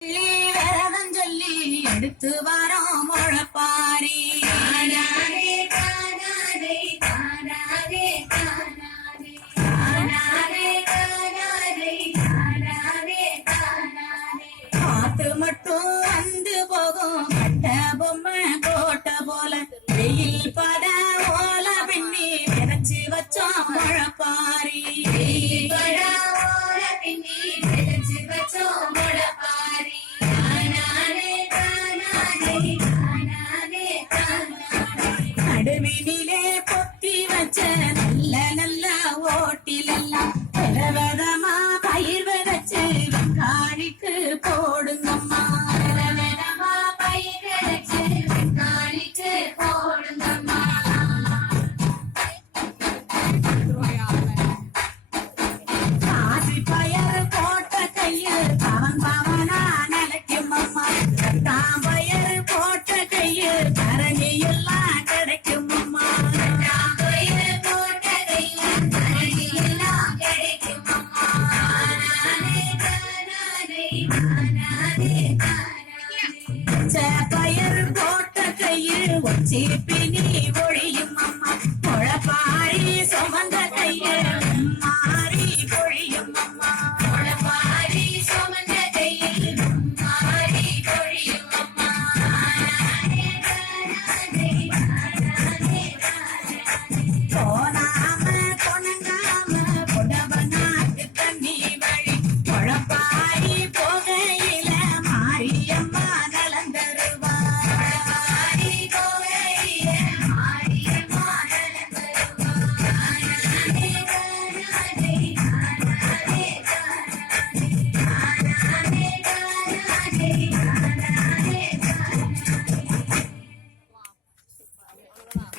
வேதம் சொல்லி எடுத்து வரோம் முழப்பாரி. காத்து மட்டும் வந்து போகும் கட்ட பொம்மை கோட்டை போல வெயில் பத ஓல பின்னி விரைச்சு வச்சோம் முழப்பாரி. நடுவினிலே பொத்தி வச்ச நல்ல நல்ல ஓட்டிலெல்லாம் விதவிதமா பயிர் விதைச்சு வெங்காளிக்கு போடுங்கம்மா. விதவிதமா பயிர் விதைச்சு வெங்காளிக்கு போடுங்கம்மா. காசி பயர் போட்ட கையில் பவன் பவனா நிலைக்கும் அம்மா. தான் பயர் போட்ட கையில் கரணி எல்லாம் கிடைக்கும் அம்மா. பயர் போட்ட கையில் ஒச்சி பினி ஒழியும் அம்மா. முழப்பாரி சுமந்த கையில் மாறி பொழியும் அம்மா. முழப்பாரி சுமந்த கையில் மாறி பொழியும் அம்மா. போனாம கொணங்காம புடவனாக்கு தண்ணி வழி முழப்பாரி போகையில மாரியம்மா நலம் தருவா. முழப்பாரி போகையில மாரியம்மா நலம் தருவா.